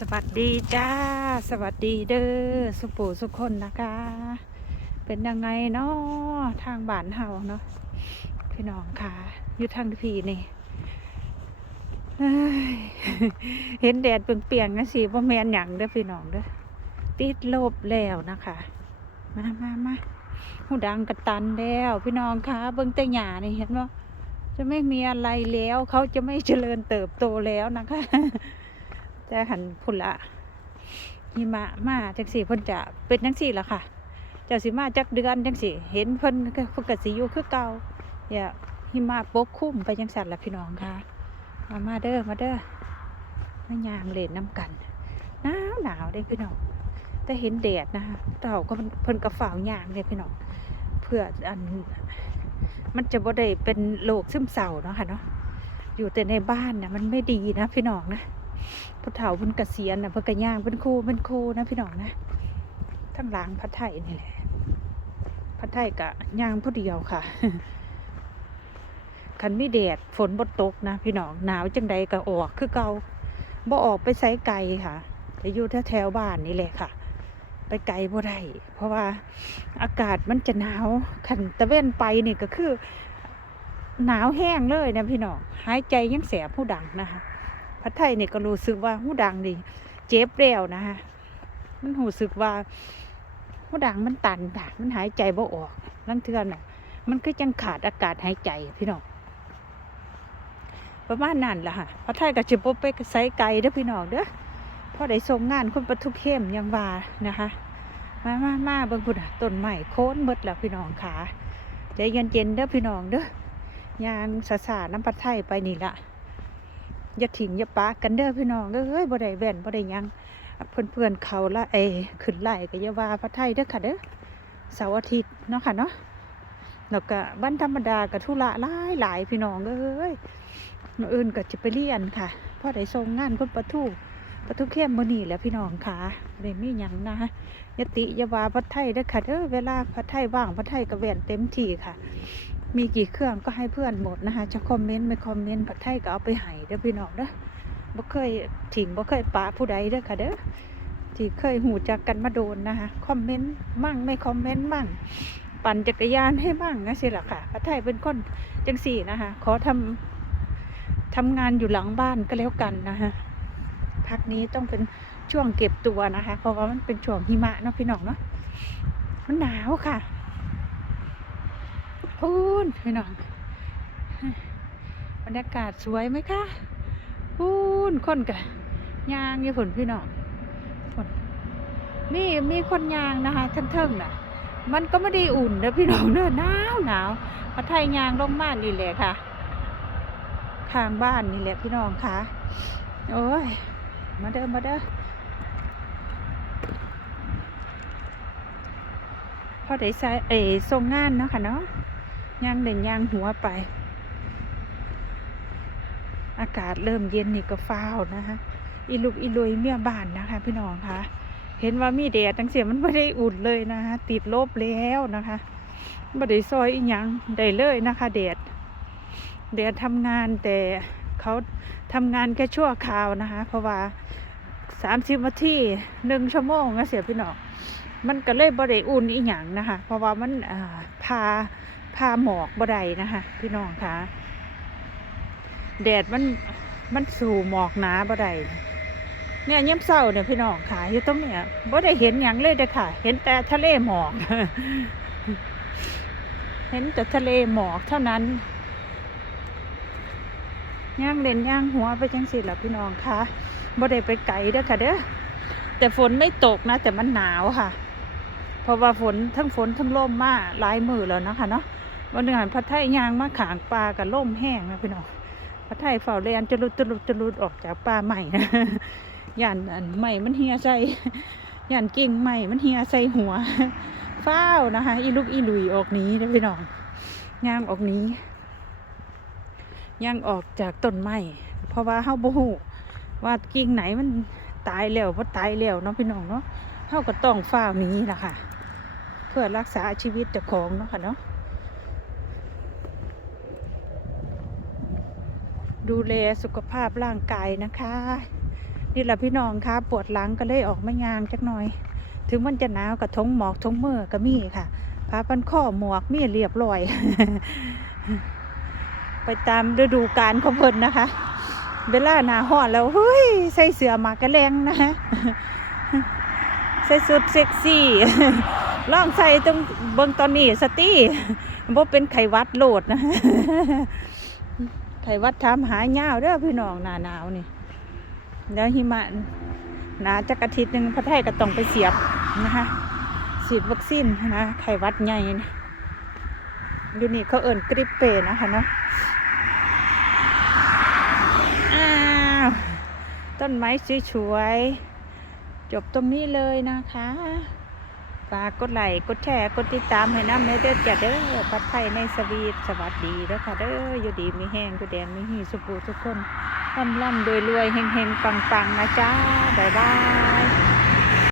สวัสดีจ้า สวัสดีเด้อสุปูสุคนนะคะ เป็นยังไงเนาะทางบ้านเฮาเนาะพี่น้องค่ะอยู่ทางพีนี่เอ้ยเห็นแดดเปรียงๆนะสิว่าแมนหยังเด้อพี่น้องเด้อติดลบแล้วนะคะ มามามาหูดังกระตันแล้ว พี่น้องคะเบิ่งแต่หยานี่เห็นว่าจะไม่มีอะไรแล้ว เขาจะไม่เจริญเติบโตแล้วนะคะ แต่หันพุ่นละหิมะมาจังสี่เพิ่นจะเป็นจังสี่ละค่ะเจ้าสิมาจักเดือนจังสี่ เห็นเพิ่นเพิ่นกสิอยู่คือเก่าอย่าหิมะปกคลุมไปจังสั่นละพี่น้องค่ะ มามาเด้อมาเด้อมายางเล่นน้ำกันหนาวหนาวเด้พี่น้องแต่เห็นแดดนะคะเต่าก็เพิ่นกระฝ่าวยางเลยพี่น้องเพื่ออันมันจะบ่ได้เป็นโรคซึมเศร้าเนาะค่ะเนาะอยู่แต่ในบ้านนะมันไม่ดีนะพี่น้องนะ ผู้เฒ่าเพิ่นเกษียณนะเพิ่นก็ย่างเป็นครูเป็นครูนะพี่น้องนะทั้งหล้างพัดไทยนี่แหละพัดไทยกะย่างผู้เดียวค่ะคันมีแดดฝนบ่ตกนะพี่น้องหนาวจังใดก็ออกคือเกาบ่ออกไปไสไกลค่ะจะอยู่แถวบ้านนี่แหละค่ะ ไปไกลบ่ได้เพราะว่าอากาศมันจะหนาวคันตะเว้นไปนี่ก็คือ หนาวแห้งเลยนะพี่น้องหายใจยังแสบผู้ดังนะคะ พัดไทยเนี่ยก็รู้สึกว่าหูดังนี่เจ็บแล้วนะฮะมันรู้สึกว่าหูดังมันตันค่ะมันหายใจบ่ออกลังเทือนน่ะ มันก็จังขาดอากาศหายใจพี่น้องประมาณนั้นล่ะค่ะพัดไทยกับจิบไปใส่ไก่เด้อพี่น้องเด้อพอได้ส่งงานคนปทุกเข้มยังว่านะคะมามามาเบิ่งพุ่นต้นใหม่โค้นหมดแล้วพี่น้องขาใจเย็นๆเด้อพี่น้องเด้อยางสาสาน้ำพัดไทยไปนี่ละ อย่าถิ่นอย่าปากันเด้อพี่น้องเอ้ยบ่ได้แว่นบ่ได้ยังเพื่อนเพื่อนเขาละเอขึ้นไหลก็อย่าว่าพระไทยเด้อค่ะเด้อเสาร์อาทิตย์เนาะค่ะเนาะแล้วก็วันธรรมดาก็ธุระหลายหลายพี่น้องเอ้ยมื้ออื่นก็จะไปเรียนค่ะพอได้ส่งงานคนประทูประทูเข้มมือนี่แหล้วพี่น้องค่ะบ่ได้มีหยังนะยติยาว่าพระไทยเด้อค่ะเด้อเวลาพระไทยว่างพระไทยก็แว่นเต็มที่ค่ะ มีกี่เครื่องก็ให้เพื่อนหมดนะคะจะคอมเมนต์ไม่คอมเมนต์ผัดไทยก็เอาไปให้เด้อพี่น้องเด้อบ่เคยถิ่งบ่เคยปะผู้ใดเด้อค่ะเด้อที่เคยหูจักกันมาโดนนะคะคอมเมนต์มั่งไม่คอมเมนต์มั่ง ปั่นจักรยานให้มั่งนะสิล่ะค่ะผัดไทยเป็นคนจังสี่นะคะขอทำทำงานอยู่หลังบ้านก็แล้วกันนะคะพักนี้ต้องเป็นช่วงเก็บตัวนะคะ เพราะว่ามันเป็นช่วงหิมะเนาะพี่น้องเนาะมันหนาวค่ะ พูนพี่น้องบรรยากาศสวยไหมคะพูนคนกะยางอยู่ฝนพี่น้องฝนนี่มีคนยางนะคะเทิงๆน่ะ มันก็ไม่ได้อุ่นนะพี่น้องเนอะหนาวหนาวพระไทยยางลงบ้านนี่แหละค่ะข้างบ้านนี่แหละพี่น้องค่ะ โอ้ย มาเด้อมาเด้อพอได้ใส่เออส่งงานเนาะค่ะเนาะ ย่างเด่นย่างหัวไป อากาศเริ่มเย็นนี่ก็ฟ้าวนะคะอีลุกอีลุยเมียบ้านนะคะ พี่น้องคะเห็นว่ามีแดดจังเสียมันไม่ได้อุ่นเลยนะคะติดลบแล้วนะคะไม่ได้ซอยอีหยังได้เลยนะคะแดดแดดทำงานแต่เขาทำงานแค่ชั่วคราวนะคะ เพราะว่าสามสิบนาทีหนึ่งชั่วโมงนะเสียพี่น้องมันก็เลยบ่ได้อุ่นอีหยังนะคะ เพราะว่ามันอ่าพา พาหมอกบ่ได้นะคะพี่น้องคะแดดมันมันสู่หมอกหนาบ่ได้เนี่ยเยี่ยมเศร้าเนี่ยพี่น้องค่ะอยู่ตรงเนี้ยบ่ได้เห็นอย่างเลยเด้อค่ะ เห็นแต่ทะเลหมอก เห็นแต่ทะเลหมอกเท่านั้นย่างเล่นย่างหัวไปจังสิล่ะพี่น้องค่ะบ่ได้ไปไกลเด้อค่ะเด้อแต่ฝนไม่ตกนะ แต่มันหนาวค่ะ เพราะว่าฝนทั้งฝนทั้งลมมาหลายมือแล้วนะคะเนาะ วันหนึ่งหันพัดไทยยางมาขางปลากับล่มแห้งนะพี่น้องพัดไทยเฝ้าเรียนจะลุดจะลุดจะลุดออกจากป่าใหม่นะย่านอันใหม่มันเฮียใส่ย่านกิ่งใหม่มันเฮียใส่หัวเฝ้าวนะคะอีลูกอีลุยออกหนี้นะพี่น้องยางออกหนี้ยางออกจากต้นไม้เพราะว่าเฮาบ่ฮู้ว่ากิ่งไหนมันตายแล้วบ่ตายแล้วเนาะพี่น้องเนาะเฮาก็ต้องฝ้านี้นะค่ะ เพื่อรักษาชีวิตเจ้าของเนาะค่ะเนาะ ดูแลสุขภาพร่างกายนะคะ นี่แหละพี่น้องคะปวดหลังก็เลยออกมายางจักหน่อย ถึงมันจะหนาวกับทงหมอกทงเมือก็มีค่ะผ้าพันข้อหมวกมีเรียบร้อย ไปตามฤดูกาลของเพิ่นนะคะ เวลาหนาห้อนแล้วเฮ้ยใส่เสื้อหมากกระแรงนะใส่สุดเซ็กซี่ลองใส่ตรงเบิ่งตอนนี้สตี้บ่เป็นไขวัดโหลดนะ ไขหวัดถามหายเหย้าเด้อพี่น้องหนาหนาวนี่เดี๋ยวหิมะหนาจักอาทิตย์หนึ่งพระไทยก็ต้องไปเสียบนะคะฉีดวัคซีนนะไขหวัดใหญ่นะอยู่นี่เขาเอิ่นกริปเปนะคะเนาะอ้าวต้นไม้สวยๆจบตรงนี้เลยนะคะ ฝากกดไลค์กดแชร์กดติดตามให้น้ำเนื้อเด้อจ้ะเด้อปัดไทยในสวีทสวัสดีเด้อค่ะเด้ออยู่ดีมีแห้งกูแดงมีหีสุปูทุกคนร่ำร่ำรวยรวยๆเฮงเฮงปังปังๆนะจ้าบ๊ายบาย